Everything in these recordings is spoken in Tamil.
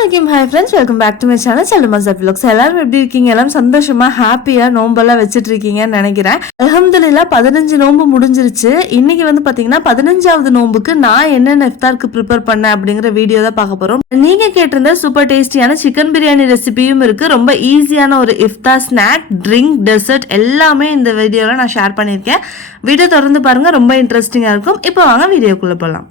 Hi friends, welcome back to my channel Chalmaza Vlogs. எல்லாரும் எப்படி இருக்கீங்க? எல்லாம் சந்தோஷமா ஹாப்பியா நோம்பெல்லாம் வச்சிட்டு இருக்கீங்கன்னு நினைக்கிறேன். அல்ஹம்துலில்லாஹ் 15 நோம்பு முடிஞ்சிருச்சு. இன்னைக்கு வந்து பாத்தீங்கன்னா 15வது நோம்புக்கு நான் என்னென்ன இஃப்தாருக்கு ப்ரிப்பேர் பண்ணேன் அப்படிங்கிற வீடியோ தான் பார்க்க போறோம். நீங்க கேட்டிருந்த சூப்பர் டேஸ்டியான சிக்கன் பிரியாணி ரெசிபியும் இருக்கு. ரொம்ப ஈஸியான ஒரு இஃப்தார் ஸ்நாக், ட்ரிங்க், டெசர்ட் எல்லாமே இந்த வீடியோல நான் ஷேர் பண்ணியிருக்கேன். வீடியோ தொடர்ந்து பாருங்க, ரொம்ப இன்ட்ரெஸ்டிங்கா இருக்கும். இப்போ வாங்க வீடியோக்குள்ள போகலாம்.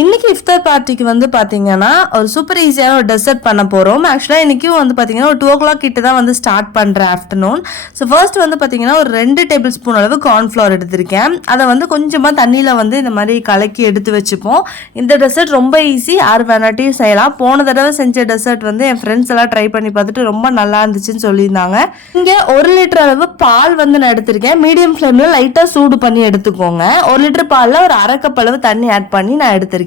இன்னைக்கு இஃப்தார் பார்ட்டிக்கு வந்து பார்த்தீங்கன்னா ஒரு சூப்பர் ஈஸியான ஒரு டெசர்ட் பண்ண போகிறோம். ஆக்சுவலாக இன்றைக்கும் வந்து பார்த்தீங்கன்னா ஒரு 2 o'clock கிட்ட தான் வந்து ஸ்டார்ட் பண்ணுறேன் ஆஃப்டர்நூன். ஸோ ஃபர்ஸ்ட் வந்து பார்த்தீங்கன்னா ஒரு 2 டேபிள் ஸ்பூன் அளவு கார்ன்ஃப்ளவர் எடுத்திருக்கேன். அதை வந்து கொஞ்சமாக தண்ணியில் வந்து இந்த மாதிரி கலக்கி எடுத்து வச்சுப்போம். இந்த டெசர்ட் ரொம்ப ஈஸி, யார் வேணாட்டையும் செய்யலாம். போன தடவை செஞ்ச டெசர்ட் வந்து என் ஃப்ரெண்ட்ஸ் எல்லாம் ட்ரை பண்ணி பார்த்துட்டு ரொம்ப நல்லா இருந்துச்சுன்னு சொல்லியிருந்தாங்க. இங்கே 1 லிட்டர் அளவு பால் வந்து நான் எடுத்திருக்கேன். மீடியம் ஃப்ளேமில் லைட்டாக சூடு பண்ணி எடுத்துக்கோங்க. 1 லிட்டர் பாலில் ஒரு 1/2 கப் அளவு தண்ணி ஆட் பண்ணி நான் எடுத்திருக்கேன்.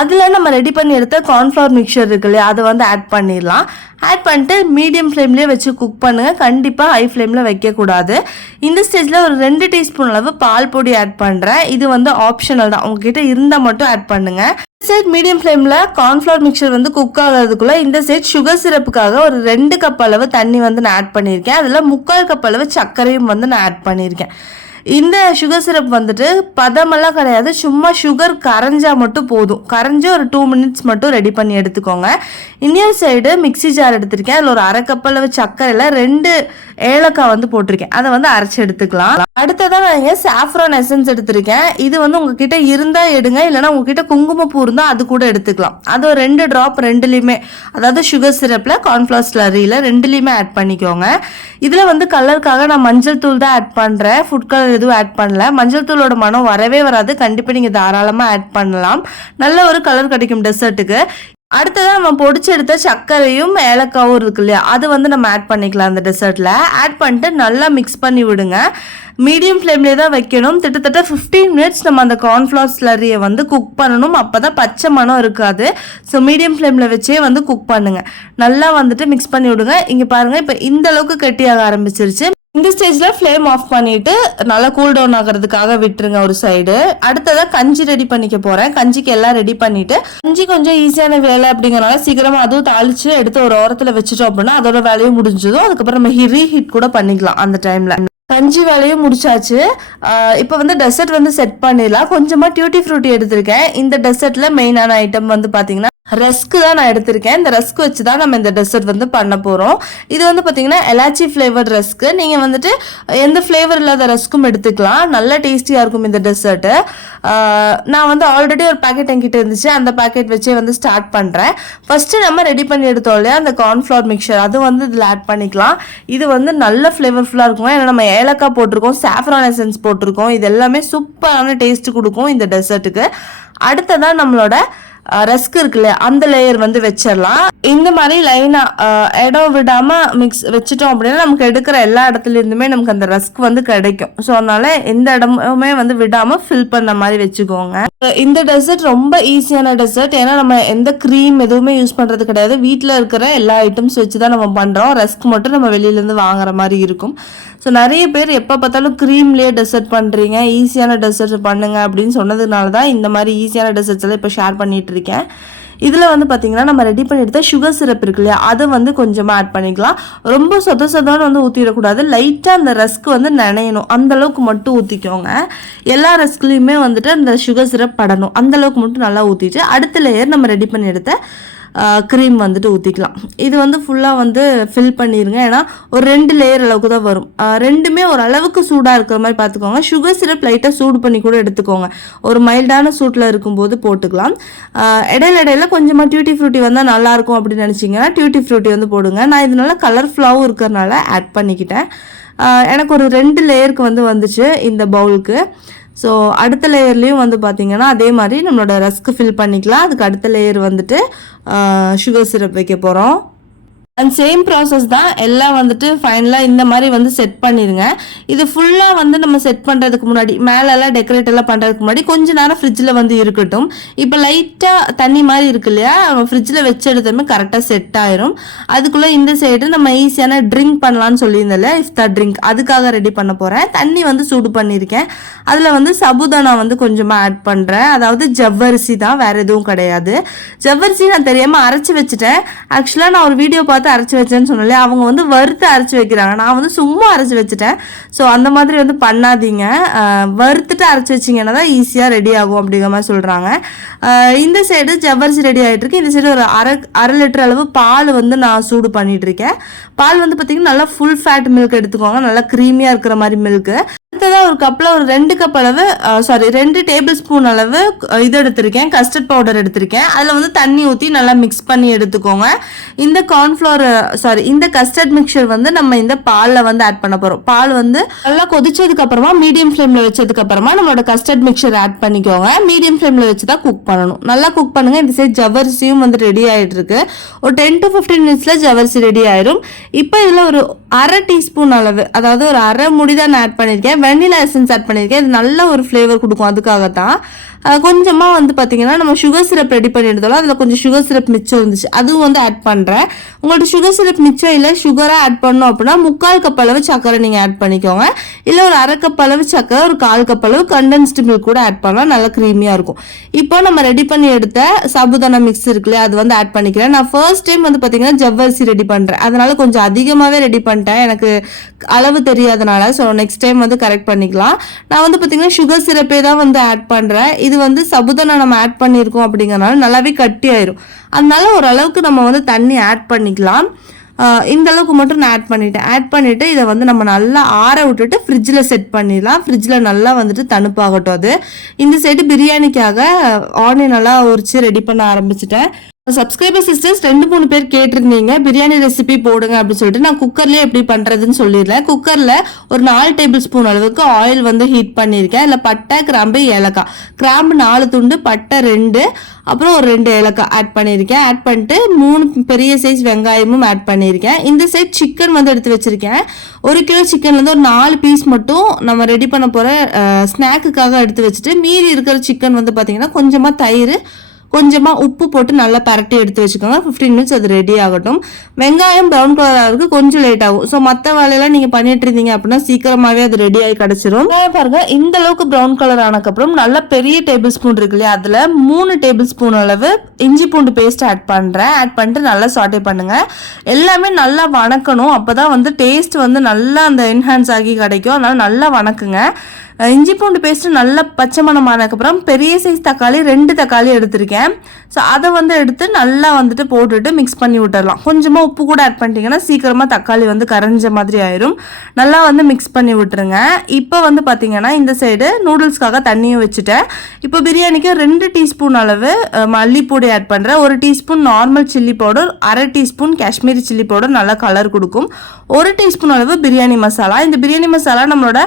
அதில் நம்ம ரெடி பண்ணி எடுத்த கார்ன்ஃப்ளவர் மிக்சர் இருக்கு இல்லையா, அதை வந்து ஆட் பண்ணிடலாம். ஆட் பண்ணிட்டு மீடியம் ஃப்ளேம்லேயே வச்சு குக் பண்ணுங்க. கண்டிப்பாக ஹை ஃப்ளேமில் வைக்கக்கூடாது. இந்த ஸ்டேஜில் ஒரு 2 டீஸ்பூன் அளவு பால் பொடி ஆட் பண்ணுறேன். இது வந்து ஆப்ஷனல் தான், உங்ககிட்ட இருந்தால் மட்டும் ஆட் பண்ணுங்க. சைட் மீடியம் ஃப்ளேமில் கார்ன்ஃப்ளவர் மிக்சர் வந்து குக் ஆகிறதுக்குள்ள இந்த சைட் சுகர் சிரப்புக்காக ஒரு 2 கப் அளவு தண்ணி வந்து நான் ஆட் பண்ணியிருக்கேன். அதில் 3/4 கப் அளவு சர்க்கரையும் வந்து நான் ஆட் பண்ணியிருக்கேன். இந்த சுகர் சிரப் வந்துட்டு பதமெல்லாம் கிடையாது, சும்மா சுகர் கரைஞ்சா மட்டும் போதும். கரைஞ்சி ஒரு 2 minutes மட்டும் ரெடி பண்ணி எடுத்துக்கோங்க. இன்னொரு சைடு மிக்சி ஜார் எடுத்திருக்கேன். அதில் ஒரு 1/2 கப் அளவு சர்க்கரையில் 2 ஏலக்காய் வந்து போட்டிருக்கேன். அதை வந்து அரைச்சி எடுத்துக்கலாம். அடுத்ததான் நான் சாஃப்ரான் எசன்ஸ் எடுத்திருக்கேன். இது வந்து உங்ககிட்ட இருந்தால் எடுங்க, இல்லைனா உங்ககிட்ட குங்குமப்பூ இருந்தால் அது கூட எடுத்துக்கலாம். அது ஒரு 2 ட்ராப் ரெண்டுலேயுமே, அதாவது சுகர் சிரப்பில் கார்ன்ஃப்ளவர் ஸ்லரியில் ரெண்டுலேயுமே ஆட் பண்ணிக்கோங்க. இதில் வந்து கலருக்காக நான் மஞ்சள் தூள் தான் ஆட் பண்ணுறேன். ஃபுட் கலர் எதுவும் ஆட் பண்ணல. மஞ்சள் தூளோட மனம் வரவே வராது. கண்டிப்பாக நீங்கள் தாராளமாக ஆட் பண்ணலாம். நல்ல ஒரு கலர் கிடைக்கும் டெசர்ட்டுக்கு. அடுத்ததான் நம்ம பொடிச்சு எடுத்த சர்க்கரையும் ஏலக்காவும் இருக்கு இல்லையா, அது வந்து நம்ம ஆட் பண்ணிக்கலாம். அந்த டெசர்ட்டில் ஆட் பண்ணிட்டு நல்லா மிக்ஸ் பண்ணி விடுங்க. மீடியம் ஃப்ளேம்லேயே தான் வைக்கணும். கிட்டத்தட்ட 15 minutes நம்ம அந்த கார்ன்ஃப்ளவர் ஸ்லரியை வந்து குக் பண்ணணும். அப்போ தான் பச்சை மனம் இருக்காது. ஸோ மீடியம் ஃப்ளேமில் வச்சே வந்து குக் பண்ணுங்கள். நல்லா வந்துட்டு மிக்ஸ் பண்ணி விடுங்க. இங்கே பாருங்கள், இப்போ இந்த அளவுக்கு கெட்டியாக ஆரம்பிச்சிருச்சு. இந்த ஸ்டேஜில் ஃப்ளேம் ஆஃப் பண்ணிவிட்டு நல்லா கூல் டவுன் ஆகிறதுக்காக விட்டுருங்க ஒரு சைடு. அடுத்ததாக கஞ்சி ரெடி பண்ணிக்க போகிறேன். கஞ்சிக்கு எல்லாம் ரெடி பண்ணிவிட்டு, கஞ்சி கொஞ்சம் ஈஸியான வேலை அப்படிங்கிறனால சீக்கிரமாக அதுவும் தாளித்து எடுத்து ஒரு ஓரத்தில் வச்சுட்டோம் அப்படின்னா அதோட வேலையும் முடிஞ்சதும். அதுக்கப்புறம் நம்ம ரீஹீட் கூட பண்ணிக்கலாம். அந்த டைமில் கஞ்சி வேலையும் முடிச்சாச்சு. இப்போ வந்து டெசர்ட் வந்து செட் பண்ணிடலாம். கொஞ்சமாக டியூட்டி ஃப்ரூட்டி எடுத்திருக்கேன். இந்த டெசர்ட்டில் மெயினான ஐட்டம் வந்து பார்த்தீங்கன்னா ரஸ்க்கு தான் நான் எடுத்திருக்கேன். இந்த ரஸ்க் வச்சு தான் நம்ம இந்த டெசர்ட் வந்து பண்ண போகிறோம். இது வந்து பார்த்தீங்கன்னா எலாச்சி ஃப்ளேவர்ட் ரஸ்க்கு. நீங்கள் வந்துட்டு எந்த ஃப்ளேவர் இல்லாத ரஸ்க்கும் எடுத்துக்கலாம். நல்ல டேஸ்டியாக இருக்கும் இந்த டெசர்ட்டு. நான் வந்து ஆல்ரெடி ஒரு பேக்கெட் என்கிட்ட இருந்துச்சு, அந்த பேக்கெட் வச்சே வந்து ஸ்டார்ட் பண்ணுறேன். ஃபஸ்ட்டு நம்ம ரெடி பண்ணி எடுத்தோம் இல்லையா அந்த கார்ன்ஃப்ளவர் மிக்சர், அது வந்து இதில் ஆட் பண்ணிக்கலாம். இது வந்து நல்ல ஃப்ளேவர்ஃபுல்லாக இருக்கும். ஏன்னா நம்ம ஏலக்காய் போட்டிருக்கோம், சாஃப்ரான் எசன்ஸ் போட்டிருக்கோம். இது எல்லாமே சூப்பரான டேஸ்ட் கொடுக்கும் இந்த டெசர்ட்டுக்கு. அடுத்ததான் நம்மளோட ரஸ்க் இருக்குல்ல, அந்த லேயர் வந்து வச்சிடலாம். இந்த மாதிரி லைனாக இடம் விடாமல் மிக்ஸ் வச்சுட்டோம் அப்படின்னா நமக்கு எடுக்கிற எல்லா இடத்துலேருந்துமே நமக்கு அந்த ரஸ்க் வந்து கிடைக்கும். ஸோ அதனால எந்த இடமுமே வந்து விடாமல் ஃபில் பண்ண மாதிரி வச்சுக்கோங்க. இந்த டெசர்ட் ரொம்ப ஈஸியான டெசர்ட். ஏன்னா நம்ம எந்த க்ரீம் எதுவுமே யூஸ் பண்ணுறது கிடையாது. வீட்டில் இருக்கிற எல்லா ஐட்டம்ஸ் வச்சு தான் நம்ம பண்ணுறோம். ரஸ்க் மட்டும் நம்ம வெளியிலேருந்து வாங்குற மாதிரி இருக்கும். ஸோ நிறைய பேர் எப்போ பார்த்தாலும் க்ரீம்லேயே டெசர்ட் பண்ணுறீங்க, ஈஸியான டெசர்ட் பண்ணுங்க அப்படின்னு சொன்னதுனால தான் இந்த மாதிரி ஈஸியான டெசர்ட்ஸ் எல்லாம் இப்போ ஷேர் பண்ணிட்டு இருக்கேன். இதில் வந்து பார்த்தீங்கன்னா நம்ம ரெடி பண்ணி எடுத்த சுகர் சிரப் இருக்கு இல்லையா, அதை வந்து கொஞ்சமாக ஆட் பண்ணிக்கலாம். ரொம்ப சொதன்னு வந்து ஊற்றிடக்கூடாது. லைட்டாக அந்த ரஸ்க் வந்து நனையணும், அந்தளவுக்கு மட்டும் ஊற்றிக்கோங்க. எல்லா ரஸ்க்லேயுமே வந்துட்டு அந்த சுகர் சிரப் படணும், அந்தளவுக்கு மட்டும் நல்லா ஊற்றிட்டு அடுத்த லேயர் நம்ம ரெடி பண்ணி எடுத்த க்ரீம் வந்துட்டு ஊற்றிக்கலாம். இது வந்து ஃபுல்லாக வந்து ஃபில் பண்ணிடுங்க. ஏன்னா ஒரு 2 லேயர் அளவுக்கு தான் வரும். ரெண்டுமே ஒரு அளவுக்கு சூடாக இருக்கிற மாதிரி பார்த்துக்கோங்க. சுகர் சிரப் லைட்டாக சூடு பண்ணி கூட எடுத்துக்கோங்க. ஒரு மைல்டான சூட்டில் இருக்கும்போது போட்டுக்கலாம். இடையில கொஞ்சமாக டியூட்டி ஃப்ரூட்டி வந்தால் நல்லாயிருக்கும் அப்படின்னு நினச்சிங்கன்னா டியூட்டி ஃப்ரூட்டி வந்து போடுங்க. நான் இதனால கலர்ஃபுல்லாகவும் இருக்கிறனால ஆட் பண்ணிக்கிட்டேன். எனக்கு ஒரு 2 லேயருக்கு வந்து வந்துச்சு இந்த பவுலுக்கு. ஸோ அடுத்த லேயர்லேயும் வந்து பார்த்திங்கன்னா அதே மாதிரி நம்மளோட ரஸ்க்கு ஃபில் பண்ணிக்கலாம். அதுக்கு அடுத்த லேயர் வந்துட்டு சுகர் சிரப் வைக்க போகிறோம். அண்ட் சேம் ப்ராசஸ் தான் எல்லாம் வந்துட்டு ஃபைனலாக இந்த மாதிரி வந்து செட் பண்ணிடுங்க. இது ஃபுல்லாக வந்து நம்ம செட் பண்ணுறதுக்கு முன்னாடி மேலெல்லாம் டெக்கரேட் எல்லாம் பண்ணுறதுக்கு முன்னாடி கொஞ்ச நேரம் ஃப்ரிட்ஜில் வந்து இருக்கட்டும். இப்போ லைட்டாக தண்ணி மாதிரி இருக்கு இல்லையா, ஃப்ரிட்ஜில் வச்சு எடுத்தோமே கரெக்டாக செட் ஆயிரும். அதுக்குள்ளே இந்த சைடு நம்ம ஈஸியான ட்ரிங்க் பண்ணலான்னு சொல்லியிருந்தேன் இல்லையா, இஃப்தார் ட்ரிங்க், அதுக்காக ரெடி பண்ண போகிறேன். தண்ணி வந்து சூடு பண்ணியிருக்கேன். அதில் வந்து சபுதானா வந்து கொஞ்சமாக ஆட் பண்ணுறேன். அதாவது ஜவ்வரிசி தான், வேறு எதுவும் கிடையாது. ஜவ்வரிசி நான் தெரியாமல் அரைச்சி வச்சுட்டேன். ஆக்சுவலாக நான் ஒரு வீடியோ பார்த்து அரைச்சி வச்சேன்னு சொன்னாலே, அவங்க வந்து வறுத்து அரைச்சி வைக்கிறாங்க. நான் வந்து சும்மா அரைச்சி வச்சுட்டேன். ஸோ அந்த மாதிரி வந்து பண்ணாதீங்க. வறுத்துட்டு அரைச்சி வச்சிங்கன்னா தான் ஈஸியாக ரெடி ஆகும் அப்படிங்கிற மாதிரி சொல்கிறாங்க. இந்த சைடு ஜவ்வரிசி ரெடி ஆகிட்டு இருக்கு. இந்த சைடு ஒரு அரை லிட்டர் அளவு பால் வந்து நான் சூடு பண்ணிட்டு இருக்கேன். பால் வந்து பார்த்தீங்கன்னா நல்லா ஃபுல் ஃபேட் மில்க் எடுத்துக்கோங்க, நல்லா க்ரீமியாக இருக்கிற மாதிரி மில்க்கு. அடுத்ததாக ஒரு கப்பில் ஒரு 2 கப் அளவு 2 டேபிள் ஸ்பூன் அளவு இது எடுத்திருக்கேன், கஸ்டர்ட் பவுடர் எடுத்திருக்கேன். அதில் வந்து தண்ணி ஊற்றி நல்லா மிக்ஸ் பண்ணி எடுத்துக்கோங்க. இந்த இந்த கஸ்டர்ட் மிக்சர் வந்து நம்ம இந்த பாலில் வந்து ஆட் பண்ண போகிறோம். பால் வந்து நல்லா கொதிச்சதுக்கு அப்புறமா மீடியம் ஃப்ளேமில் வச்சதுக்கு அப்புறமா நம்மளோட கஸ்டர்ட் மிக்சர் ஆட் பண்ணிக்கோங்க. மீடியம் ஃப்ளேமில் வச்சு தான் குக் பண்ணணும். நல்லா குக் பண்ணுங்க. இந்த சைடு ஜவ்வரிசியும் வந்து ரெடி ஆகிட்டு இருக்கு. ஒரு 10 to 15 மினிட்ஸில் ஜவ்வரிசி ரெடி ஆயிரும். இப்போ இதில் ஒரு அரை டீஸ்பூன் அளவு, அதாவது ஒரு அரை முடி தான் நான் ஆட் பண்ணியிருக்கேன், வெனிலா எசன்ஸ் ஆட் பண்ணியிருக்கேன். இது நல்ல ஒரு ஃப்ளேவர் கொடுக்கும், அதுக்காகத்தான். கொஞ்சமாக வந்து பார்த்தீங்கன்னா நம்ம சுகர் சிரப் ரெடி பண்ணி எடுத்தாலும் அதில் கொஞ்சம் சுகர் சிரப் மிச்சம் இருந்துச்சு, அதுவும் வந்து ஆட் பண்ணுறேன். உங்கள்கிட்ட சுகர் சிரப் மிச்சம் இல்லை, சுகராக ஆட் பண்ணோம் அப்படின்னா 3/4 கப் அளவு சக்கரை நீங்கள் ஆட் பண்ணிக்கோங்க. இல்லை ஒரு அரை கப் அளவு சக்கரை, ஒரு 1/4 கப் அளவு கண்டென்ஸ்டு மில்க் கூட ஆட் பண்ணலாம், நல்லா க்ரீமியாக இருக்கும். இப்போ நம்ம ரெடி பண்ணி எடுத்த சாபுதானா மிக்ஸ் இருக்குல்ல, அது வந்து ஆட் பண்ணிக்கிறேன். நான் ஃபர்ஸ்ட் டைம் வந்து பார்த்தீங்கன்னா ஜவ்வரிசி ரெடி பண்ணுறேன், அதனால கொஞ்சம் அதிகமாகவே ரெடி பண்ணிட்டேன், எனக்கு அளவு தெரியாதனால. ஸோ நெக்ஸ்ட் டைம் வந்து கரெக்ட் பண்ணிக்கலாம். நான் வந்து பார்த்தீங்கன்னா சுகர் சிரப்பே தான் வந்து ஆட் பண்ணுறேன். இது வந்து சபுதானா நம்ம ஆட் பண்ணியிருக்கோம் அப்படிங்கறனால நல்லாவே கட்டி ஆயிரும். அதனால ஓரளவுக்கு நம்ம வந்து தண்ணி ஆட் பண்ணிக்கலாம். இந்த அளவுக்கு மட்டும் நான் ஆட் பண்ணிட்டு இதை வந்து நம்ம நல்லா ஆற விட்டுட்டு ஃப்ரிட்ஜில் செட் பண்ணிடலாம். ஃப்ரிட்ஜில் நல்லா வந்துட்டு தணுப்பாகட்டும். அது இந்த சைடு பிரியாணிக்காக ஆனியன் நல்லா உரிச்சு ரெடி பண்ண ஆரம்பிச்சிட்டேன். சப்ஸ்கிரைபர் சிஸ்டர்ஸ் 2-3 பேர் கேட்டிருந்தீங்க பிரியாணி ரெசிபி போடுங்க அப்படின்னு சொல்லிட்டு. நான் குக்கர்லேயே எப்படி பண்ணுறதுன்னு சொல்லிடுறேன். குக்கரில் ஒரு 4 டேபிள் ஸ்பூன் அளவுக்கு ஆயில் வந்து ஹீட் பண்ணியிருக்கேன். இல்லை பட்டை, கிராம்பு, ஏலக்காய். கிராம்பு 4 துண்டு, பட்டை 2, அப்புறம் ஒரு 2 ஏலக்காய் ஆட் பண்ணியிருக்கேன். ஆட் பண்ணிட்டு 3 பெரிய சைஸ் வெங்காயமும் ஆட் பண்ணியிருக்கேன். இந்த சைட் சிக்கன் வந்து எடுத்து வச்சிருக்கேன். 1 கிலோ சிக்கன்லேருந்து ஒரு 4 பீஸ் மட்டும் நம்ம ரெடி பண்ண போகிற ஸ்நாக்குக்காக எடுத்து வச்சுட்டு, மீதி இருக்கிற சிக்கன் வந்து பார்த்தீங்கன்னா கொஞ்சமாக தயிர், கொஞ்சமாக உப்பு போட்டு நல்லா பரட்டி எடுத்து வச்சுக்கோங்க. 15 மினிட்ஸ் அது ரெடி ஆகட்டும். வெங்காயம் ப்ரௌன் கலர் ஆகிறதுக்கு கொஞ்சம் லேட் ஆகும். ஸோ மற்ற வேலையெல்லாம் நீங்கள் பண்ணிட்டு இருந்தீங்க அப்படின்னா சீக்கிரமாகவே அது ரெடி ஆகி கிடச்சிரும். பாருங்க, இந்த அளவுக்கு ப்ரௌன் கலர் ஆனதுக்கப்புறம் நல்ல பெரிய டேபிள் ஸ்பூன் இருக்கு இல்லையா, அதில் 3 டேபிள் ஸ்பூன் அளவு இஞ்சி பூண்டு பேஸ்ட் ஆட் பண்ணுறேன். ஆட் பண்ணிட்டு நல்லா சாட்டே பண்ணுங்க. எல்லாமே நல்லா வணக்கணும், அப்போ தான் வந்து டேஸ்ட் வந்து நல்லா அந்த என்ஹான்ஸ் ஆகி கிடைக்கும். அதனால நல்லா வணக்குங்க. இஞ்சி பூண்டு பேஸ்ட்டு நல்லா பச்சை மணம் ஆனதுக்கப்புறம் பெரிய சைஸ் தக்காளி 2 தக்காளி எடுத்திருக்கேன். ஸோ அதை வந்து எடுத்து நல்லா வந்துட்டு போட்டுட்டு மிக்ஸ் பண்ணி விட்டுடலாம். கொஞ்சமாக உப்பு கூட ஆட் பண்ணிட்டீங்கன்னா சீக்கிரமாக தக்காளி வந்து கரைஞ்ச மாதிரி ஆயிரும். நல்லா வந்து மிக்ஸ் பண்ணி விட்டுருங்க. இப்போ வந்து பார்த்தீங்கன்னா இந்த சைடு நூடுல்ஸ்க்காக தண்ணியும் வச்சுட்டேன். இப்போ பிரியாணிக்கு 2 டீஸ்பூன் அளவு மல்லிப்பொடி ஆட் பண்ணுறேன். 1 டீஸ்பூன் நார்மல் சில்லி பவுடர், அரை டீஸ்பூன் காஷ்மீரி சில்லி பவுடர், நல்லா கலர் கொடுக்கும். 1 டீஸ்பூன் அளவு பிரியாணி மசாலா. இந்த பிரியாணி மசாலா நம்மளோட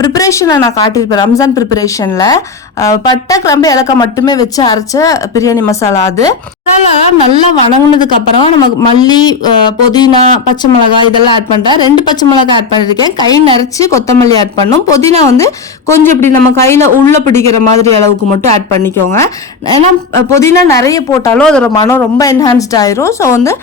ப்ரிப்பரேஷனில் நான் காட்டியிருப்பேன், ரம்ஜான் ப்ரிப்பரேஷனில் பட்டை, கிராம்பு, ஏலக்காய் மட்டுமே வச்சு அரைச்ச பிரியாணி மசாலா. அது நல்லா வணங்கினதுக்கு அப்புறம் நமக்கு மல்லி, புதினா, பச்சை மிளகாய் இதெல்லாம் ஆட் பண்ணுறேன். 2 பச்சை மிளகாய் ஆட் பண்ணியிருக்கேன். கை நரைச்சி கொத்தமல்லி ஆட் பண்ணும். புதினா வந்து கொஞ்சம் இப்படி நம்ம கையில் உள்ள பிடிக்கிற மாதிரி அளவுக்கு மட்டும் ஆட் பண்ணிக்கோங்க. ஏன்னா புதினா நிறைய போட்டாலும் அதோட மனம் ரொம்ப என்ஹான்ஸ்ட் ஆயிரும். ஸோ வந்து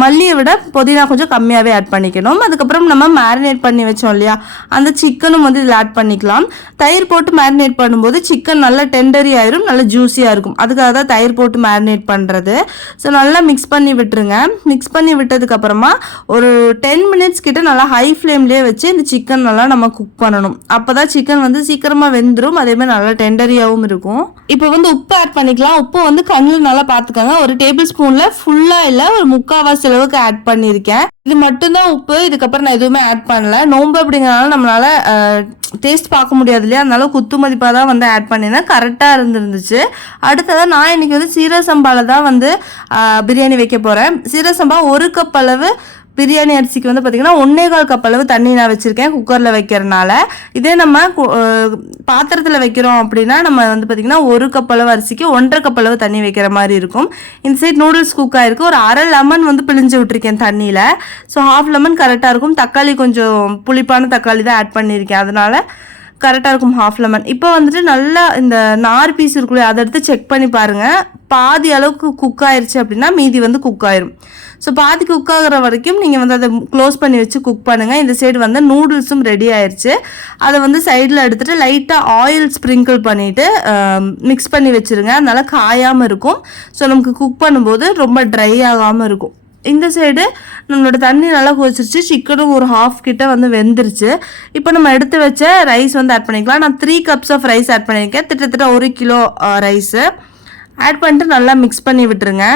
மல்லியை விட புதினா கொஞ்சம் கம்மியாகவே ஆட் பண்ணிக்கணும். அதுக்கப்புறம் நம்ம மேரினேட் பண்ணி வச்சோம் இல்லையா, அந்த சிக்கனும் வந்து இதில் ஆட் பண்ணிக்கலாம். தயிர் போட்டு மேரினேட் பண்ணும்போது சிக்கன் நல்லா டெண்டரி ஆயிரும், நல்லா ஜூஸியாக இருக்கும். அதுக்காக தான் தயிர் போட்டு மேரினேட் பண்ணுறது. ஸோ நல்லா மிக்ஸ் பண்ணி விட்டுருங்க. மிக்ஸ் பண்ணி விட்டதுக்கப்புறமா ஒரு 10 மினிட்ஸ் கிட்ட நல்லா ஹை ஃப்ளேம்லேயே வச்சு இந்த சிக்கன் நல்லா நம்ம குக் பண்ணணும். அப்போ தான் சிக்கன் வந்து சீக்கிரமாக வெந்துடும், அதேமாதிரி நல்லா டெண்டரியாகவும் இருக்கும். இப்போ வந்து உப்பு ஆட் பண்ணிக்கலாம். உப்பு வந்து கண்ணில் நல்லா பார்த்துக்கோங்க. ஒரு டேபிள் ஸ்பூனில் ஃபுல்லாக இல்லை, ஒரு 3/4 அளவுக்கு ஆட் பண்ணியிருக்கேன். இது மட்டும்தான் உப்பு, இதுக்கப்புறம் நான் எதுவுமே ஆட் பண்ணல. நோம்பு அப்படிங்கிறனால நம்மளால டேஸ்ட் பார்க்க முடியாது இல்லையா, அதனால குத்து மதிப்பாக தான் வந்து ஆட் பண்ணினேன். கரெக்டாக இருந்துருந்துச்சு. அடுத்ததான் நான் இன்னைக்கு வந்து சீரக சம்பாவில் தான் வந்து பிரியாணி வைக்க போகிறேன். சீரக சம்பா 1 கப் அளவு பிரியாணி அரிசிக்கு வந்து பார்த்திங்கன்னா 1.25 கப் அளவு தண்ணி நான் வச்சுருக்கேன் குக்கரில் வைக்கிறனால. இதே நம்ம பாத்திரத்தில் வைக்கிறோம் அப்படின்னா நம்ம வந்து பார்த்திங்கன்னா 1 கப் அளவு அரிசிக்கு 1.5 கப் அளவு தண்ணி வைக்கிற மாதிரி இருக்கும். இந்த சைட் நூடுல்ஸ் குக் ஆகிருக்கு. ஒரு அரை லெமன் வந்து பிழிஞ்சு விட்டுருக்கேன் தண்ணியில். ஸோ ½ லெமன் கரெக்டாக இருக்கும். தக்காளி கொஞ்சம் புளிப்பான தக்காளி தான் ஆட் பண்ணியிருக்கேன், அதனால் கரெக்டாக இருக்கும் ½ லெமன். இப்போ வந்துட்டு நல்லா இந்த நார் பீஸ் இருக்குல்ல, அதை எடுத்து செக் பண்ணி பாருங்கள். பாதி அளவுக்கு குக் ஆயிடுச்சு அப்படின்னா மீதி வந்து குக் ஆயிரும். ஸோ பாதி குக் ஆகிற வரைக்கும் நீங்கள் வந்து அதை க்ளோஸ் பண்ணி வச்சு குக் பண்ணுங்கள். இந்த சைடு வந்து நூடுல்ஸும் ரெடி ஆயிடுச்சு. அதை வந்து சைடில் எடுத்துகிட்டு லைட்டாக ஆயில் ஸ்ப்ரிங்கிள் பண்ணிவிட்டு மிக்ஸ் பண்ணி வச்சுருங்க. அதனால் காயாமல் இருக்கும். ஸோ நமக்கு குக் பண்ணும்போது ரொம்ப ட்ரை ஆகாமல் இருக்கும். இந்த சைடு நம்மளோட தண்ணி நல்லா கொதிச்சிருச்சு. சிக்கனும் ஒரு ½ கிட்ட வந்து வெந்துருச்சு. இப்போ நம்ம எடுத்து வச்ச ரைஸ் வந்து ஆட் பண்ணிக்கலாம். நான் 3 கப்ஸ் ஆஃப் ரைஸ் ஆட் பண்ணியிருக்கேன். கிட்டத்தட்ட 1 கிலோ ரைஸு ஆட் பண்ணிட்டு நல்லா மிக்ஸ் பண்ணி விட்டுருங்க.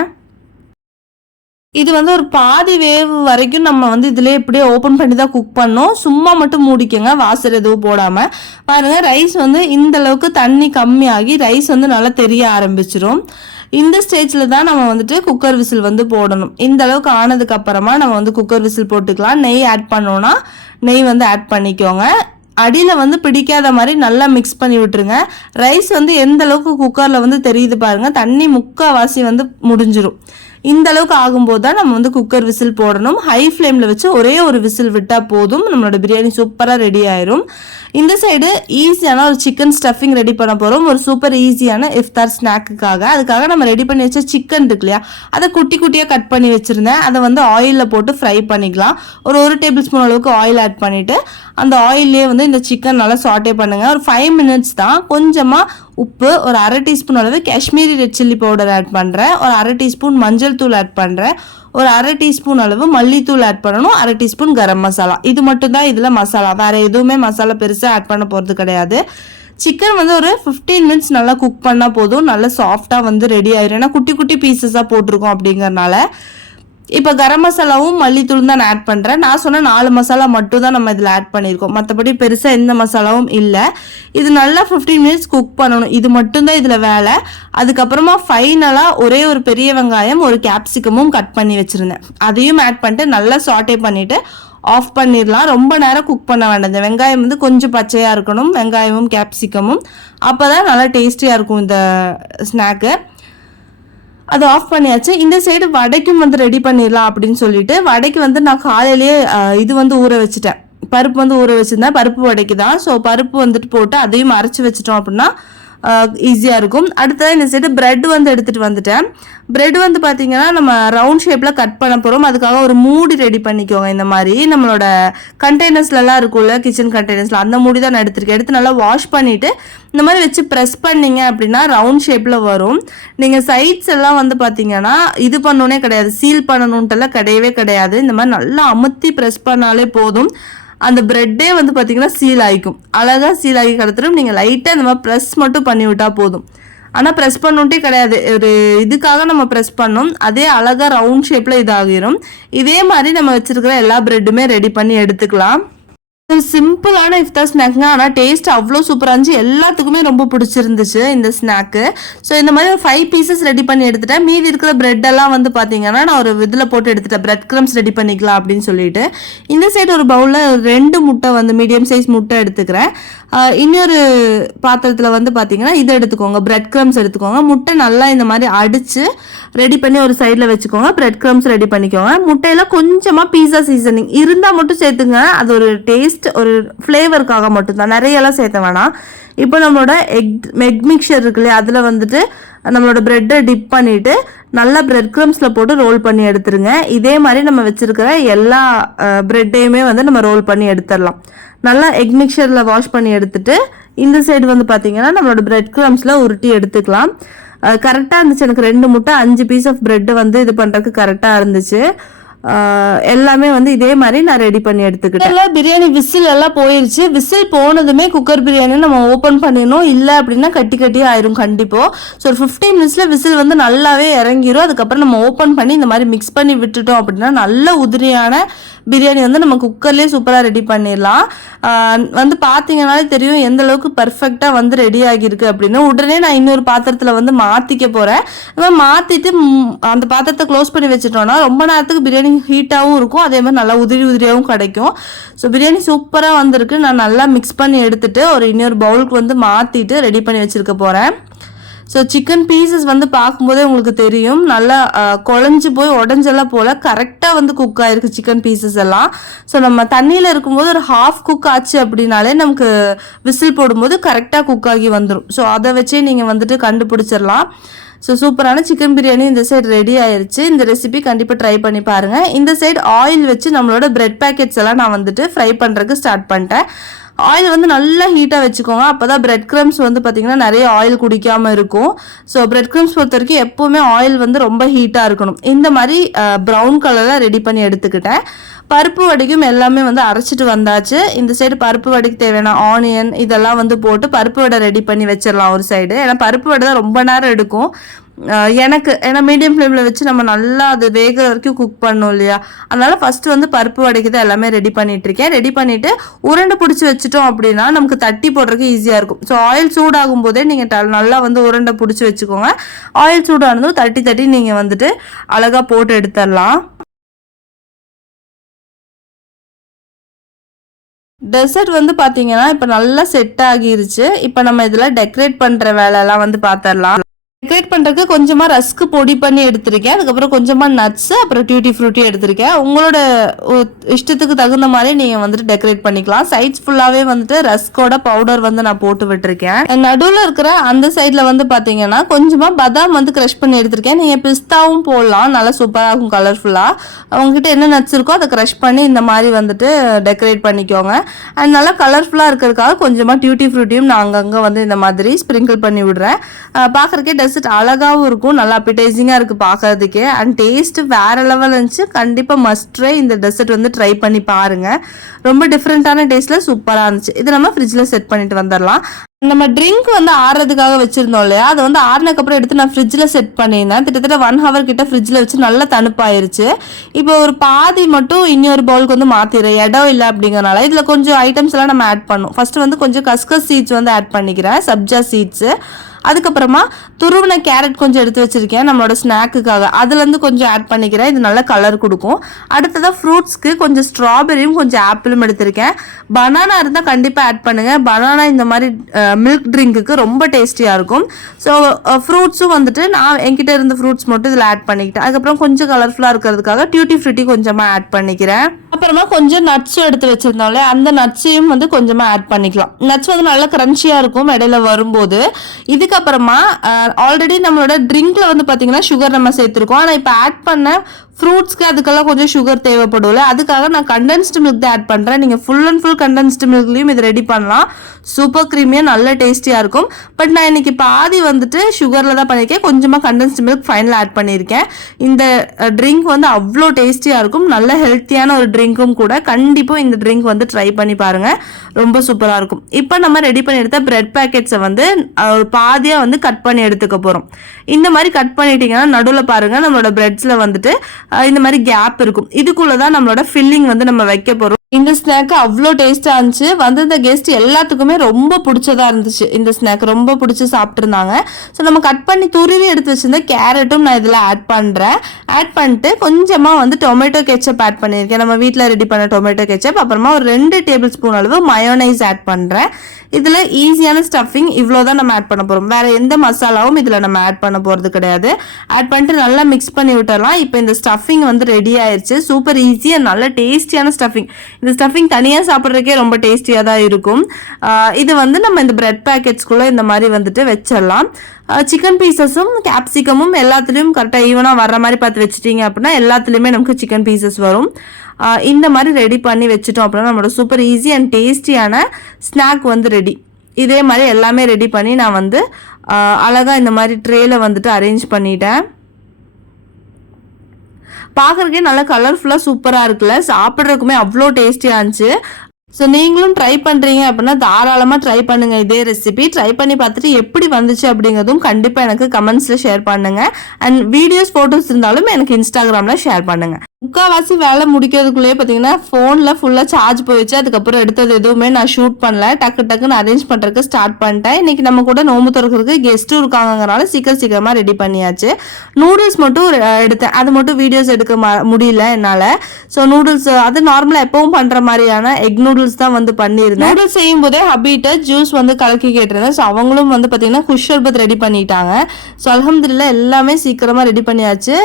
இது வந்து ஒரு பாதி வேவு வரைக்கும் நம்ம வந்து இதிலே இப்படியே ஓப்பன் பண்ணி தான் குக் பண்ணோம். சும்மா மட்டும் மூடிக்கங்க, வாசர் எதுவும் போடாமல். பாருங்கள், ரைஸ் வந்து இந்த அளவுக்கு தண்ணி கம்மியாகி ரைஸ் வந்து நல்லா தெரிய ஆரம்பிச்சிடும். இந்த ஸ்டேஜில் தான் நம்ம வந்துட்டு குக்கர் விசில் வந்து போடணும். இந்த அளவுக்கு ஆனதுக்கு அப்புறமா நம்ம வந்து குக்கர் விசில் போட்டுக்கலாம். நெய் ஆட் பண்ணோன்னா நெய் வந்து ஆட் பண்ணிக்கோங்க. அடியில் வந்து பிடிக்காத மாதிரி நல்லா மிக்ஸ் பண்ணி விட்டுருங்க. ரைஸ் வந்து எந்த அளவுக்கு குக்கரில் வந்து தெரியுது பாருங்கள், தண்ணி முக்கால்வாசி வந்து முடிஞ்சிடும். இந்த அளவுக்கு ஆகும்போது தான் நம்ம வந்து குக்கர் விசில் போடணும். ஹை ஃப்ளேமில் வச்சு ஒரே ஒரு விசில் விட்டால் போதும், நம்மளோட பிரியாணி சூப்பராக ரெடி ஆயிரும். இந்த சைடு ஈஸியான ஒரு சிக்கன் ஸ்டஃபிங் ரெடி பண்ண போகிறோம். ஒரு சூப்பர் ஈஸியான இஃப்தார் ஸ்நாக்குக்காக. அதுக்காக நம்ம ரெடி பண்ணி வச்ச சிக்கன் இருக்கு இல்லையா, அதை குட்டி குட்டியாக கட் பண்ணி வச்சுருந்தேன். அதை வந்து ஆயிலில் போட்டு ஃப்ரை பண்ணிக்கலாம். ஒரு டேபிள் ஸ்பூன் அளவுக்கு ஆயில் ஆட் பண்ணிவிட்டு அந்த ஆயிலே வந்து இந்த சிக்கன் நல்லா சாட்டே பண்ணுங்கள். ஒரு 5 மினிட்ஸ் தான். கொஞ்சமாக உப்பு, ஒரு அரை டீஸ்பூன் அளவு Kashmiri red chilli powder add பண்ணுறேன். ஒரு அரை டீஸ்பூன் மஞ்சள் தூள் ஆட் பண்ணுறேன். ஒரு அரை டீஸ்பூன் அளவு மல்லித்தூள் ஆட் பண்ணணும். அரை டீஸ்பூன் கரம் மசாலா. இது மட்டும் தான் இதில் மசாலா, வேறு எதுவுமே மசாலா பெருசாக ஆட் பண்ண போகிறது கிடையாது. சிக்கன் வந்து ஒரு 15 மினிட்ஸ் நல்லா குக் பண்ணால் போதும். நல்லா சாஃப்டாக வந்து ரெடி ஆயிடும். ஏன்னா குட்டி குட்டி பீசஸாக போட்டிருக்கோம் அப்படிங்கிறனால. இப்போ கரம் மசாலாவும் மல்லித்தூள் தான் நான் ஆட் பண்ணுறேன். நான் சொன்ன 4 மசாலா மட்டும் தான் நம்ம இதில் ஆட் பண்ணியிருக்கோம். மற்றபடி பெருசாக எந்த மசாலாவும் இல்லை. இது நல்லா 15 மினிட்ஸ் குக் பண்ணணும். இது மட்டும்தான் இதில் வேலை. அதுக்கப்புறமா ஃபைனலாக ஒரே ஒரு பெரிய வெங்காயம், ஒரு கேப்சிகமும் கட் பண்ணி வச்சுருந்தேன். அதையும் ஆட் பண்ணிட்டு நல்லா சாட்டே பண்ணிவிட்டு ஆஃப் பண்ணிடலாம். ரொம்ப நேரம் குக் பண்ண வேண்டாம். இந்த வெங்காயம் வந்து கொஞ்சம் பச்சையாக இருக்கணும், வெங்காயமும் கேப்சிகமும். அப்போ தான் நல்லா டேஸ்டியாக இருக்கும் இந்த ஸ்நாக்கு. அது ஆஃப் பண்ணியாச்சு. இந்த சைடு வடைக்கும் வந்து ரெடி பண்ணிடலாம் அப்படின்னு சொல்லிட்டு வடைக்கு வந்து நான் காலையிலேயே இது வந்து ஊற வச்சுட்டேன். பருப்பு வந்து ஊற வச்சுருந்தேன், பருப்பு வடைக்கு தான். ஸோ பருப்பு வந்துட்டு போட்டு அதையும் அரைச்சி வச்சிட்டோம் அப்படின்னா ஈஸியாக இருக்கும். அடுத்ததான் இந்த சைடு ப்ரெட் வந்து எடுத்துகிட்டு வந்துட்டேன். ப்ரெட் வந்து பார்த்திங்கன்னா நம்ம ரவுண்ட் ஷேப்பில் கட் பண்ண போகிறோம். அதுக்காக ஒரு மூடி ரெடி பண்ணிக்கோங்க. இந்த மாதிரி நம்மளோட கண்டெய்னர்ஸ்லாம் இருக்கும்ல, கிச்சன் கண்டெய்னர்ஸில், அந்த மூடி தான் நான் எடுத்துருக்கேன். எடுத்து நல்லா வாஷ் பண்ணிவிட்டு இந்த மாதிரி வச்சு ப்ரெஸ் பண்ணிங்க அப்படின்னா ரவுண்ட் ஷேப்பில் வரும். நீங்கள் சைட்ஸ் எல்லாம் வந்து பார்த்திங்கன்னா இது பண்ணோன்னே கிடையாது, சீல் பண்ணணுன்ட்டெல்லாம் கிடையவே கிடையாது. இந்த மாதிரி நல்லா அமுத்தி ப்ரெஸ் பண்ணாலே போதும். அந்த ப்ரெட்டே வந்து பார்த்திங்கன்னா சீல் ஆகிக்கும், அழகாக சீல் ஆகி கிடத்துரும். நீங்கள் லைட்டாக இந்த மாதிரி ப்ரெஸ் மட்டும் பண்ணி விட்டால் போதும். ஆனால் ப்ரெஸ் பண்ணுன்ட்டே கிடையாது, ஒரு இதுக்காக நம்ம ப்ரெஸ் பண்ணோம். அதே அழகாக ரவுண்ட் ஷேப்பில் இதாகிரும். இதே மாதிரி நம்ம வச்சுருக்கிற எல்லா ப்ரெட்டுமே ரெடி பண்ணி எடுத்துக்கலாம். சிம்பிளான இஃப்தார் ஸ்நாக்ங்க, ஆனால் டேஸ்ட் அவ்வளோ சூப்பராக இருந்துச்சு. எல்லாத்துக்குமே ரொம்ப பிடிச்சிருந்துச்சு இந்த ஸ்நாக்கு. ஸோ இந்த மாதிரி ஒரு 5 பீசஸ் ரெடி பண்ணி எடுத்துட்டேன். மீதி இருக்கிற ப்ரெட்டெல்லாம் வந்து பார்த்தீங்கன்னா நான் ஒரு இதில் போட்டு எடுத்துட்டேன். ப்ரெட் க்ரம்ஸ் ரெடி பண்ணிக்கலாம் அப்படின்னு சொல்லிட்டு. இந்த சைடு ஒரு பவுலில் 2 முட்டை வந்து மீடியம் சைஸ் முட்டை எடுத்துக்கிறேன். இன்னொரு பாத்திரத்தில் வந்து பார்த்தீங்கன்னா இதை எடுத்துக்கோங்க, ப்ரெட் க்ரம்ஸ் எடுத்துக்கோங்க. முட்டை நல்லா இந்த மாதிரி அடித்து ரெடி பண்ணி ஒரு சைடில் வச்சுக்கோங்க. ப்ரெட் க்ரம்ஸ் ரெடி பண்ணிக்கோங்க. முட்டையில் கொஞ்சமாக பீஸா சீசனிங் இருந்தால் மட்டும் சேர்த்துங்க. அது ஒரு டேஸ்ட், ஒரு ஃப்ளேவருக்காக மட்டும்தான், நிறையெல்லாம் சேர்த்த வேணாம். இப்போ நம்மளோட எக் மிக்சர் இருக்கு இல்லையா, அதில் வந்துட்டு நம்மளோட ப்ரெட்டை டிப் பண்ணிவிட்டு நல்லா ப்ரெட் க்ரம்ஸில் போட்டு ரோல் பண்ணி எடுத்துருங்க. இதே மாதிரி நம்ம வச்சுருக்கிற எல்லா ப்ரெட்டையுமே வந்து நம்ம ரோல் பண்ணி எடுத்துடலாம். நல்லா எக் மிக்சரில் வாஷ் பண்ணி எடுத்துட்டு இந்த சைடு வந்து பார்த்திங்கன்னா நம்மளோட ப்ரெட் க்ரம்ஸில் உருட்டி எடுத்துக்கலாம். கரெக்டாக இருந்துச்சு. எனக்கு 2 முட்டை 5 பீஸ் ஆஃப் ப்ரெட்டு வந்து இது பண்ணுறதுக்கு கரெக்டாக இருந்துச்சு. எல்லாமே வந்து இதே மாதிரி நான் ரெடி பண்ணி எடுத்துக்கிட்டேன். பிரியாணி விசில் எல்லாம் போயிருச்சு. விசில் போனதுமே குக்கர் பிரியாணி நம்ம ஓப்பன் பண்ணிடணும். இல்லை அப்படின்னா கட்டி கட்டி ஆயிரும் கண்டிப்பாக. ஸோ ஒரு 15 மினிட்ஸில் விசில் வந்து நல்லாவே இறங்கிடும். அதுக்கப்புறம் நம்ம ஓப்பன் பண்ணி இந்த மாதிரி மிக்ஸ் பண்ணி விட்டுட்டோம் அப்படின்னா நல்ல உதிரியான பிரியாணி வந்து நம்ம குக்கர்லேயே சூப்பராக ரெடி பண்ணிடலாம். வந்து பார்த்தீங்கன்னாலே தெரியும் எந்த அளவுக்கு பர்ஃபெக்டாக வந்து ரெடி ஆகியிருக்கு அப்படின்னு. உடனே நான் இன்னொரு பாத்திரத்தில் வந்து மாற்றிக்க போகிறேன். மாற்றிட்டு அந்த பாத்திரத்தை க்ளோஸ் பண்ணி வச்சுட்டோம்னா ரொம்ப நேரத்துக்கு பிரியாணி பிரியாணி ஹீட்டாகவும் இருக்கும், அதே மாதிரி நல்லா உதிரி உதிரியாகவும் கிடைக்கும். ஸோ பிரியாணி சூப்பராக வந்திருக்கு. நான் நல்லா மிக்ஸ் பண்ணி எடுத்துகிட்டு இன்னொரு பவுலுக்கு வந்து மாற்றிட்டு ரெடி பண்ணி வச்சுருக்க போகிறேன். ஸோ சிக்கன் பீசஸ் வந்து பார்க்கும்போதே உங்களுக்கு தெரியும், நல்லா குழஞ்சி போய் உடஞ்செல்லாம் போல் கரெக்டாக வந்து குக் ஆகிருக்கு சிக்கன் பீசஸ் எல்லாம். ஸோ நம்ம தண்ணியில் இருக்கும்போது ஒரு ஹாஃப் குக் ஆச்சு அப்படின்னாலே நமக்கு விசில் போடும்போது கரெக்டாக குக் ஆகி வந்துடும். ஸோ அதை வச்சே நீங்கள் வந்துட்டு கண்டுபிடிச்சிடலாம். ஸோ சூப்பரான சிக்கன் பிரியாணி இந்த சைடு ரெடி ஆயிடுச்சு. இந்த ரெசிபி கண்டிப்பாக ட்ரை பண்ணி பாருங்கள். இந்த சைடு ஆயில் வச்சு நம்மளோட பிரெட் பேக்கெட்ஸ் எல்லாம் நான் வந்துட்டு ஃப்ரை பண்ணுறதுக்கு ஸ்டார்ட் பண்ணிட்டேன். ஆயில் வந்து நல்லா ஹீட்டாக வச்சுக்கோங்க, அப்போ தான் பிரெட் க்ரம்ஸ் வந்து பார்த்திங்கன்னா நிறைய ஆயில் குடிக்காமல் இருக்கும். ஸோ பிரெட் க்ரம்ஸ் பொறுத்த வரைக்கும் எப்போவுமே ஆயில் வந்து ரொம்ப ஹீட்டாக இருக்கணும். இந்த மாதிரி ப்ரௌன் கலரில் ரெடி பண்ணி எடுத்துக்கிட்டேன். பருப்பு வடைக்கும் எல்லாமே வந்து அரைச்சிட்டு வந்தாச்சு. இந்த சைடு பருப்பு வடைக்கு தேவையான ஆனியன் இதெல்லாம் வந்து போட்டு பருப்பு வடை ரெடி பண்ணி வச்சிடலாம் ஒரு சைடு. ஏன்னா பருப்பு வடை தான் ரொம்ப நேரம் எடுக்கும் ஏன்னா மீடியம் ஃப்ளேமில் வச்சு நம்ம நல்லா அது வேகிற வரைக்கும் குக் பண்ணோம் இல்லையா, அதனால் ஃபஸ்ட்டு வந்து பருப்பு வடைக்கு தான் எல்லாமே ரெடி பண்ணிகிட்ருக்கேன். ரெடி பண்ணிவிட்டு உருண்டை பிடிச்சி வச்சுட்டோம் அப்படின்னா நமக்கு தட்டி போடுறதுக்கு ஈஸியாக இருக்கும். ஸோ ஆயில் சூடாகும் போதே நீங்கள் நல்லா வந்து உருண்டை பிடிச்சி வச்சுக்கோங்க. ஆயில் சூடானதும் தட்டி தட்டி நீங்கள் வந்துட்டு அழகாக போட்டு எடுத்துடலாம். டெசர்ட் வந்து பார்த்தீங்கன்னா இப்போ நல்லா செட் ஆகிருச்சு. இப்போ நம்ம இதில் டெக்கரேட் பண்ணுற வேலையெல்லாம் வந்து பார்த்துடலாம். டெக்கரேட் பண்ணுறதுக்கு கொஞ்சமாக ரஸ்க்கு பொடி பண்ணி எடுத்திருக்கேன், அதுக்கப்புறம் கொஞ்சமாக நட்ஸு, அப்புறம் டியூட்டி ஃப்ரூட்டி எடுத்திருக்கேன். உங்களோட இஷ்டத்துக்கு தகுந்த மாதிரி நீங்கள் வந்துட்டு டெக்கரேட் பண்ணிக்கலாம். சைட்ஸ் ஃபுல்லாகவே வந்துட்டு ரஸ்கோட பவுடர் வந்து நான் போட்டு விட்டுருக்கேன். நடுவில் இருக்கிற அந்த சைடில் வந்து பார்த்தீங்கன்னா கொஞ்சமாக பதாம் வந்து க்ரஷ் பண்ணி எடுத்திருக்கேன். நீங்கள் பிஸ்தாவும் போடலாம், நல்லா சூப்பராக இருக்கும் கலர்ஃபுல்லாக. அவங்ககிட்ட என்ன நட்ஸ் இருக்கோ அதை க்ரஷ் பண்ணி இந்த மாதிரி வந்துட்டு டெக்கரேட் பண்ணிக்கோங்க. அண்ட் நல்லா கலர்ஃபுல்லாக இருக்கிறதுக்காக கொஞ்சமாக டியூட்டி ஃப்ரூட்டியும் நான் அங்கங்கே வந்து இந்த மாதிரி ஸ்ப்ரிங்கிள் பண்ணி விடுறேன். பார்க்குறக்கே டெசர்ட் அழகாகவும் இருக்கும், நல்லா அப்பிடைசிங்காக இருக்குது பார்க்கறதுக்கே. அண்ட் டேஸ்ட்டு வேறு லெவல் இருந்துச்சு. கண்டிப்பாக மஸ்ட் ட்ரை இந்த டெசர்ட் வந்து ட்ரை பண்ணி பாருங்கள். ரொம்ப டிஃப்ரெண்ட்டான டேஸ்ட்டில் சூப்பராக இருந்துச்சு. இது நம்ம ஃப்ரிட்ஜில் செட் பண்ணிட்டு வந்துடலாம். நம்ம ட்ரிங்க் வந்து ஆறுறதுக்காக வச்சுருந்தோம் இல்லையா, அதை வந்து ஆறுனதுக்கப்புறம் எடுத்து நான் ஃப்ரிட்ஜில் செட் பண்ணியிருந்தேன். கிட்டத்தட்ட 1 hour கிட்ட ஃப்ரிட்ஜில் வச்சு நல்லா தணுப்பாயிருச்சு. இப்போ ஒரு பாதி மட்டும் இன்னொரு பவுலுக்கு வந்து மாற்றிடுறேன், இடம் இல்லை அப்படிங்கிறனால. இதில் கொஞ்சம் ஐட்டம்ஸ் எல்லாம் நம்ம ஆட் பண்ணணும். ஃபஸ்ட்டு வந்து கொஞ்சம் கஸ்கஸ் சீட்ஸ் வந்து ஆட் பண்ணிக்கிறேன், சப்ஜா சீட்ஸு. அதுக்கப்புறமா துருவின கேரட் கொஞ்சம் எடுத்து வச்சுருக்கேன் நம்மளோட ஸ்நாக்குக்காக, அதுலேருந்து கொஞ்சம் ஆட் பண்ணிக்கிறேன். இது நல்ல கலர் கொடுக்கும். அடுத்ததாக ஃப்ரூட்ஸ்க்கு கொஞ்சம் ஸ்ட்ராபெரியும் கொஞ்சம் ஆப்பிளும் எடுத்திருக்கேன். பனானா இருந்தால் கண்டிப்பாக ஆட் பண்ணுங்கள். பனானா இந்த மாதிரி மில்க் ட்ரிங்க்குக்கு ரொம்ப டேஸ்டியாக இருக்கும். ஸோ ஃப்ரூட்ஸும் வந்துட்டு நான் என்கிட்ட இருந்த ஃப்ரூட்ஸ் மட்டும் இதில் ஆட் பண்ணிக்கிட்டேன். அதுக்கப்புறம் கொஞ்சம் கலர்ஃபுல்லாக இருக்கிறதுக்காக டியூட்டி ஃப்ரூட்டி கொஞ்சமாக ஆட் பண்ணிக்கிறேன். அப்புறமா கொஞ்சம் நட்ஸும் எடுத்து வச்சுருந்தாலே அந்த நட்ஸையும் வந்து கொஞ்சமாக ஆட் பண்ணிக்கலாம். நட்ஸ் வந்து நல்லா கிரன்ச்சியாக இருக்கும் இடையில வரும்போது. இதுக்கப்புறமா ஆல்ரெடி நம்மளோட ட்ரிங்க்ல வந்து பார்த்தீங்கன்னா சுகர் நம்ம சேர்த்துருக்கோம். ஆனால் இப்போ ஆட் பண்ண ஃப்ரூட்ஸ்க்கு அதுக்கெல்லாம் கொஞ்சம் சுகர் தேவைப்படும்ல, அதுக்காக நான் கண்டென்ஸ்டு மில்க் தான் ஆட் பண்ணுறேன். நீங்கள் ஃபுல் அண்ட் ஃபுல் கண்டென்ஸ்டு மில்க்லேயும் இது ரெடி பண்ணலாம். சூப்பர் க்ரீமியாக நல்ல டேஸ்டியாக இருக்கும். பட் நான் இன்னைக்கு பாதி வந்துட்டு சுகரில் தான் பண்ணியிருக்கேன், கொஞ்சமாக கண்டென்ஸ்டு மில்க் ஃபைனல் ஆட் பண்ணியிருக்கேன். இந்த ட்ரிங்க் வந்து அவ்வளோ டேஸ்டியாக இருக்கும், நல்ல ஹெல்த்தியான ஒரு ட்ரிங்க்கும் கூட. கண்டிப்பாக இந்த ட்ரிங்க் வந்து ட்ரை பண்ணி பாருங்கள், ரொம்ப சூப்பராக இருக்கும். இப்போ நம்ம ரெடி பண்ணி எடுத்த பிரெட் பேக்கெட்ஸை வந்து ஒரு பாதியாக வந்து கட் பண்ணி எடுத்துக்க போகிறோம். இந்த மாதிரி கட் பண்ணிட்டீங்கன்னா நடுவில் பாருங்கள் நம்மளோட பிரெட்ஸில் வந்துட்டு இந்த மாதிரி கேப் இருக்கும். இதுக்குள்ளே தான் நம்மளோட ஃபில்லிங் வந்து நம்ம வைக்க போகிறோம். இந்த ஸ்நாக்கு அவ்வளோ டேஸ்ட்டாக இருந்துச்சு. வந்திருந்த கெஸ்ட் எல்லாத்துக்குமே ரொம்ப பிடிச்சதா இருந்துச்சு. இந்த ஸ்நாக் ரொம்ப பிடிச்சி சாப்பிட்ருந்தாங்க. ஸோ நம்ம கட் பண்ணி துருவி எடுத்து வச்சிருந்த கேரட்டும் நான் இதில் ஆட் பண்ணுறேன். ஆட் பண்ணிட்டு கொஞ்சமாக வந்து டொமேட்டோ கெச்சப் ஆட் பண்ணியிருக்கேன், நம்ம வீட்டில் ரெடி பண்ண டொமேட்டோ கெச்சப். அப்புறமா ஒரு 2 டேபிள் ஸ்பூன் அளவு மயோனைஸ் ஆட் பண்ணுறேன். இதில் ஈஸியான ஸ்டஃபிங் இவ்வளோ தான் நம்ம ஆட் பண்ண போகிறோம். வேறு எந்த மசாலாவும் இதில் நம்ம ஆட் பண்ண போகிறது கிடையாது. ஆட் பண்ணிட்டு நல்லா மிக்ஸ் பண்ணி விட்டுறலாம். இப்போ இந்த ஸ்டஃபிங் வந்து ரெடி ஆயிடுச்சு. சூப்பர் ஈஸியாக நல்ல டேஸ்டியான ஸ்டஃபிங். இந்த ஸ்டஃபிங் தனியாக சாப்பிட்றதுக்கே ரொம்ப டேஸ்டியாக தான் இருக்கும். இது வந்து நம்ம இந்த பிரெட் பேக்கெட்ஸ்குள்ளே இந்த மாதிரி வந்துட்டு வச்சிடலாம். சிக்கன் பீசஸும் கேப்சிகமும் எல்லாத்துலேயும் கரெக்டாக ஈவனாக வர்ற மாதிரி பார்த்து வச்சுட்டிங்க அப்படின்னா எல்லாத்துலேயுமே நமக்கு சிக்கன் பீசஸ் வரும். இந்த மாதிரி ரெடி பண்ணி வச்சுட்டோம் அப்படின்னா நம்மளோட சூப்பர் ஈஸி அண்ட் டேஸ்டியான ஸ்நாக் வந்து ரெடி. இதே மாதிரி எல்லாமே ரெடி பண்ணி நான் வந்து அழகாக இந்த மாதிரி ட்ரேயில் வந்துட்டு அரேஞ்ச் பண்ணிட்டேன். பார்க்குறதுக்கே நல்லா கலர்ஃபுல்லாக சூப்பராக இருக்குல்ல, சாப்பிட்றதுக்குமே அவ்வளோ டேஸ்டியாக இருந்துச்சு. ஸோ நீங்களும் ட்ரை பண்ணுறீங்க அப்படின்னா தாராளமாக ட்ரை பண்ணுங்கள். இதே ரெசிபி ட்ரை பண்ணி பார்த்துட்டு எப்படி வந்துச்சு அப்படிங்கிறதும் கண்டிப்பாக எனக்கு கமெண்ட்ஸில் ஷேர் பண்ணுங்கள். அண்ட் வீடியோஸ் ஃபோட்டோஸ் இருந்தாலும் எனக்கு இன்ஸ்டாகிராமில் ஷேர் பண்ணுங்கள். முக்கால்வாசி வேலை முடிக்கிறதுக்குள்ளேயே பார்த்தீங்கன்னா ஃபோனில் ஃபுல்லாக சார்ஜ் போயிடுச்சு. அதுக்கப்புறம் எடுத்தது எதுவுமே நான் ஷூட் பண்ணல. டக்குன்னு அரேஞ்ச் பண்ணுறதுக்கு ஸ்டார்ட் பண்ணிட்டேன். இன்றைக்கி நம்ம கூட நோம்பு திறக்கிறதுக்கு கெஸ்ட்டும் இருக்காங்கனால சீக்கிரமாக ரெடி பண்ணியாச்சு. நூடுல்ஸ் மட்டும் எடுத்தேன். அது மட்டும் வீடியோஸ் எடுக்க முடியல என்னால். ஸோ நூடுல்ஸ் அது நார்மலாக எப்பவும் பண்ணுற மாதிரியான எக் நூடுல்ஸ் தான் வந்து பண்ணியிருந்தேன். நூடுல்ஸ் செய்யும் போதே ஹபீட்ட ஜூஸ் வந்து கலக்கி கேட்டிருந்தேன். ஸோ அவங்களும் வந்து பார்த்தீங்கன்னா குஷ் ஷர்பத் ரெடி பண்ணிட்டாங்க. ஸோ அல்ஹம்துலில்லாஹ் எல்லாமே சீக்கிரமாக ரெடி பண்ணியாச்சு.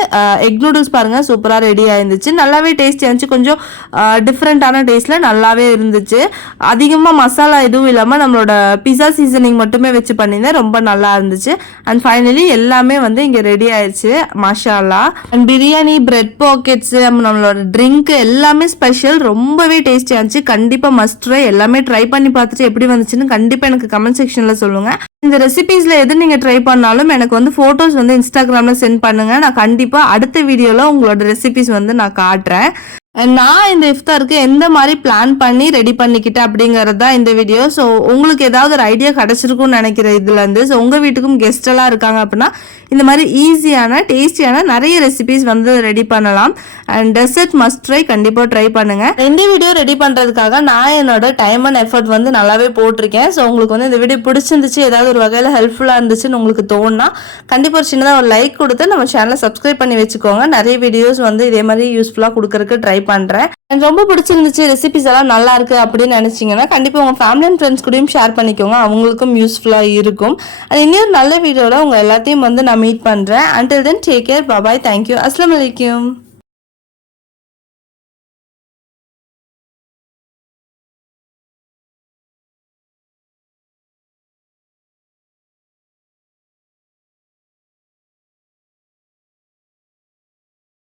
எக் நூடுல்ஸ் பாருங்கள் சூப்பராக ரெடி ஆயிருந்துச்சு. நல்லாவே டேஸ்டி இருந்துச்சு. கொஞ்சம் டிஃப்ரெண்டான டேஸ்ட்ல நல்லாவே இருந்துச்சு. அதிகமாக மசாலா எதுவும் இல்லாமல் நம்மளோட பிஸா சீசனிங் மட்டுமே வச்சு பண்ணியிருந்தேன். ரொம்ப நல்லா இருந்துச்சு. அண்ட் ஃபைனலி எல்லாமே வந்து இங்கே ரெடி ஆயிடுச்சு. மாஷா அல்லாஹ். அண்ட் பிரியாணி, பிரெட் பாக்கெட்ஸ், நம்மளோட ட்ரிங்க் எல்லாமே ஸ்பெஷல். ரொம்பவே டேஸ்டியாக இருந்துச்சு. கண்டிப்பாக மஸ்ட் ட்ரை. எல்லாமே ட்ரை பண்ணி பார்த்துட்டு எப்படி வந்துச்சுன்னு கண்டிப்பாக எனக்கு கமெண்ட் செக்ஷனில் சொல்லுங்கள். இந்த ரெசிபீஸில் எது நீங்கள் ட்ரை பண்ணாலும் எனக்கு வந்து ஃபோட்டோஸ் வந்து இன்ஸ்டாகிராமில் சென்ட் பண்ணுங்கள். நான் கண்டிப்பாக அடுத்த வீடியோவில் உங்களோட ரெசிபீஸ் வந்து நான் காட்டுறேன். நான் இந்த இஃப்தாருக்கு எந்த மாதிரி பிளான் பண்ணி ரெடி பண்ணிக்கிட்டேன் அப்படிங்கிறது தான் இந்த வீடியோ. ஸோ உங்களுக்கு ஏதாவது ஒரு ஐடியா கிடச்சிருக்கும்னு நினைக்கிறேன் இதுலேருந்து. ஸோ உங்கள் வீட்டுக்கும் கெஸ்ட் எல்லாம் இருக்காங்க அப்படின்னா இந்த மாதிரி ஈஸியான டேஸ்டியான நிறைய ரெசிபிஸ் வந்து ரெடி பண்ணலாம். And dessert must try. கண்டிப்பாக ட்ரை பண்ணுங்கள். இந்த வீடியோ ரெடி பண்ணுறதுக்காக நான் என்னோட டைம் அண்ட் எஃபர்ட் வந்து நல்லாவே போட்டிருக்கேன். ஸோ உங்களுக்கு வந்து இந்த வீடியோ பிடிச்சிருந்துச்சு, ஏதாவது ஒரு வகையில் ஹெல்ப்ஃபுல்லாக இருந்துச்சுன்னு உங்களுக்கு தோணுனா கண்டிப்பாக ஒரு சின்னதாக ஒரு லைக் கொடுத்து நம்ம சேனலை சப்ஸ்கிரைப் பண்ணி வச்சுக்கோங்க. நிறைய வீடியோஸ் வந்து இதே மாதிரி யூஸ்ஃபுல்லாக கொடுக்கறதுக்கு ட்ரை பண்றேன். எனக்கு ரொம்ப பிடிச்சிருந்துச்சு, ரெசிபிஸ் எல்லாம் நல்லா இருக்கு அப்படின்னு நினைச்சீங்கன்னா கண்டிப்பா உங்க ஃபேமிலி அண்ட் ஃப்ரெண்ட்ஸ் கூடயும் ஷேர் பண்ணிக்கோங்க. அவங்களுக்கும் யூஸ்ஃபுல்லா இருக்கும். இன்னொரு நல்ல வீடியோல உங்க எல்லாத்தையும் வந்து நான் மீட் பண்றேன். until then take care, bye bye, thank you, assalamu alaikum.